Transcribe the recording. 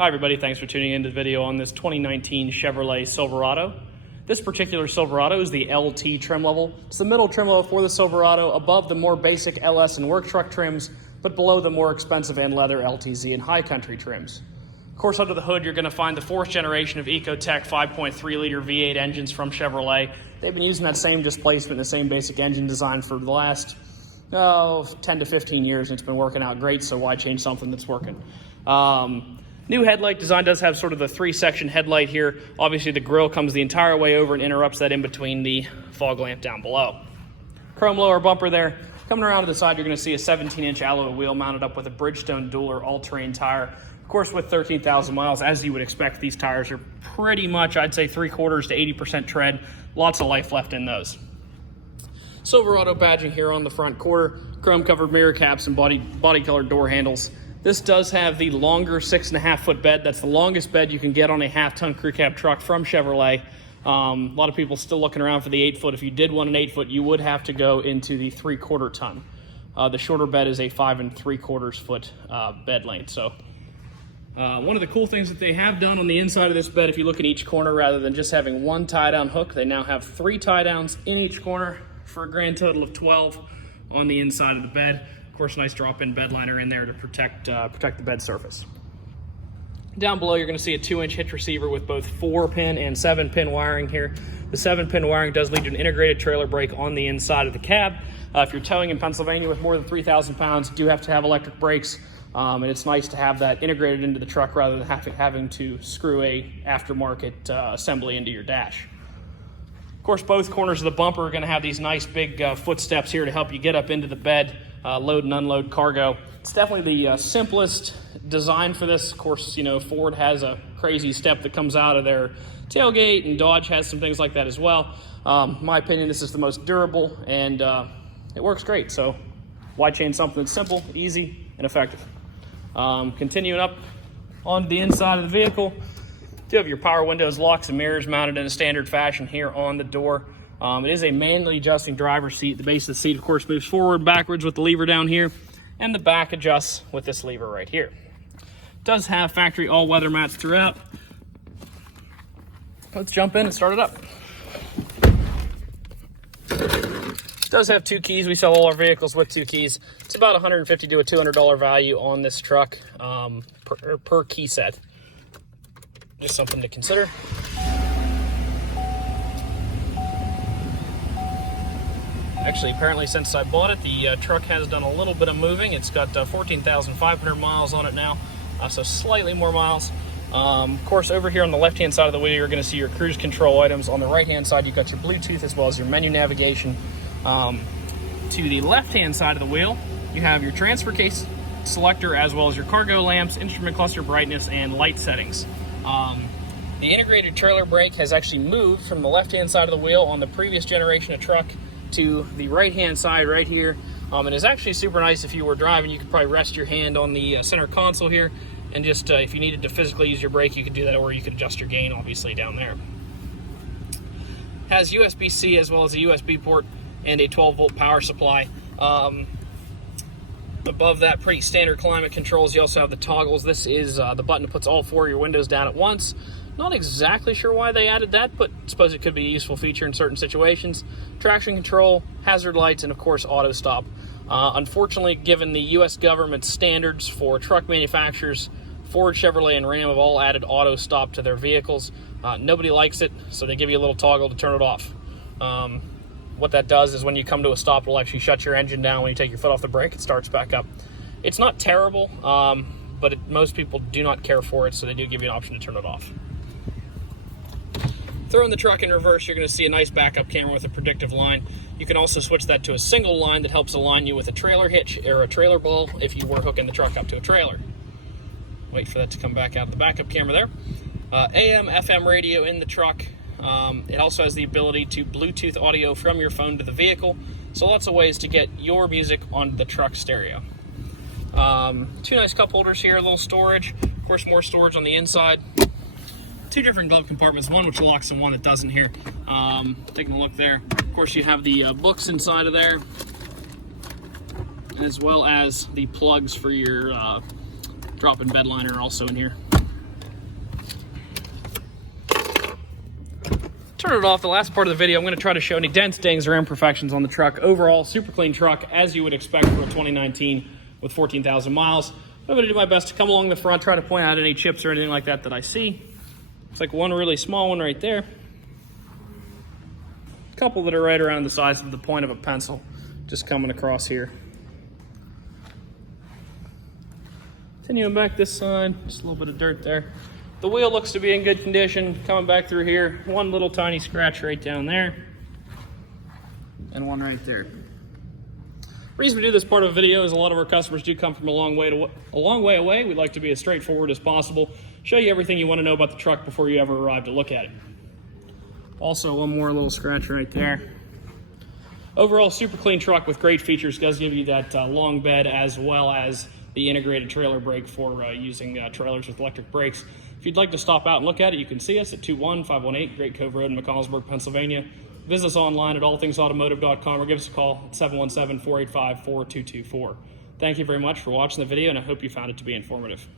Hi everybody, thanks for tuning into the video on this 2019 Chevrolet Silverado. This particular Silverado is the LT trim level. It's the middle trim level for the Silverado, above the more basic LS and work truck trims, but below the more expensive and leather LTZ and high country trims. Of course, under the hood, you're gonna find the fourth generation of Ecotec 5.3 liter V8 engines from Chevrolet. They've been using that same displacement, the same basic engine design for the last 10 to 15 years, and it's been working out great, so why change something that's working? New headlight design does have sort of the three-section headlight here. Obviously, the grille comes the entire way over and interrupts that in between the fog lamp down below. Chrome lower bumper there. Coming around to the side, you're going to see a 17-inch alloy wheel mounted up with a Bridgestone dual all-terrain tire. Of course, with 13,000 miles, as you would expect, these tires are pretty much, I'd say, 3/4 to 80% tread. Lots of life left in those. Silverado badging here on the front quarter, chrome-covered mirror caps and body-colored door handles. This does have the longer 6.5-foot bed. That's the longest bed you can get on a half-ton crew cab truck from Chevrolet. A lot of people still looking around for the 8-foot. If you did want an 8-foot, you would have to go into the 3/4 ton. The shorter bed is a 5 3/4 foot bed length. So one of the cool things that they have done on the inside of this bed, if you look at each corner, rather than just having one tie-down hook, they now have 3 tie-downs in each corner for a grand total of 12 on the inside of the bed. Of course, nice drop-in bed liner in there to protect the bed surface. Down below, you're going to see a 2-inch hitch receiver with both 4-pin and 7-pin wiring here. The 7-pin wiring does lead to an integrated trailer brake on the inside of the cab. If you're towing in Pennsylvania with more than 3,000 pounds, you do have to have electric brakes, and it's nice to have that integrated into the truck rather than having to screw a aftermarket assembly into your dash. Of course, both corners of the bumper are going to have these nice big footsteps here to help you get up into the bed, load and unload cargo. It's definitely the simplest design for this. Of course, you know, Ford has a crazy step that comes out of their tailgate, and Dodge has some things like that as well. In my opinion, this is the most durable, and it works great. So why change something that's simple, easy, and effective? Continuing up on the inside of the vehicle, you have your power windows, locks, and mirrors mounted in a standard fashion here on the door. It is a manually adjusting driver's seat. The base of the seat, of course, moves forward, backwards with the lever down here, and the back adjusts with this lever right here. It does have factory all-weather mats throughout. Let's jump in and start it up. It does have 2 keys. We sell all our vehicles with 2 keys. It's about $150 to a $200 value on this truck per key set. Just something to consider. Actually, apparently since I bought it, the truck has done a little bit of moving. It's got 14,500 miles on it now, so slightly more miles. Of course, over here on the left-hand side of the wheel, you're going to see your cruise control items. On the right-hand side, you've got your Bluetooth as well as your menu navigation. To the left-hand side of the wheel, you have your transfer case selector as well as your cargo lamps, instrument cluster brightness, and light settings. The integrated trailer brake has actually moved from the left-hand side of the wheel on the previous generation of truck to the right-hand side right here. It is actually super nice. If you were driving, you could probably rest your hand on the center console here, and just if you needed to physically use your brake, you could do that, or you could adjust your gain obviously down there. Has USB-C as well as a USB port and a 12-volt power supply. Above that, pretty standard climate controls. You also have the toggles. This is the button that puts all 4 of your windows down at once. Not exactly sure why they added that, but I suppose it could be a useful feature in certain situations. Traction control, hazard lights, and of course auto stop. Unfortunately, given the U.S. government standards for truck manufacturers, Ford, Chevrolet, and Ram have all added auto stop to their vehicles. Nobody likes it, so they give you a little toggle to turn it off. What that does is when you come to a stop, it'll actually shut your engine down. When you take your foot off the brake, it starts back up. It's not terrible, but most people do not care for it, so they do give you an option to turn it off. Throwing the truck in reverse, you're going to see a nice backup camera with a predictive line. You can also switch that to a single line that helps align you with a trailer hitch or a trailer ball if you were hooking the truck up to a trailer. Wait for that to come back out of the backup camera there. AM, FM radio in the truck. It also has the ability to Bluetooth audio from your phone to the vehicle. So lots of ways to get your music on the truck stereo. 2 nice cup holders here, a little storage. Of course, more storage on the inside. 2 different glove compartments, one which locks and one that doesn't here. Taking a look there. Of course, you have the books inside of there, as well as the plugs for your drop-in bed liner also in here. Turn it off. The last part of the video, I'm going to try to show any dents, dings, or imperfections on the truck. Overall, super clean truck, as you would expect for a 2019 with 14,000 miles. I'm going to do my best to come along the front, try to point out any chips or anything like that that I see. It's like one really small one right there. A couple that are right around the size of the point of a pencil, just coming across here. Continuing back this side, just a little bit of dirt there. The wheel looks to be in good condition. Coming back through here, one little tiny scratch right down there, and one right there. The reason we do this part of a video is a lot of our customers do come from a long way away. We'd like to be as straightforward as possible, show you everything you want to know about the truck before you ever arrive to look at it. Also, one more little scratch right there. Overall, super clean truck with great features. Does give you that long bed as well as the integrated trailer brake for using trailers with electric brakes. If you'd like to stop out and look at it, you can see us at 21518 Great Cove Road in McConnellsburg, Pennsylvania. Visit us online at allthingsautomotive.com or give us a call at 717-485-4224. Thank you very much for watching the video, and I hope you found it to be informative.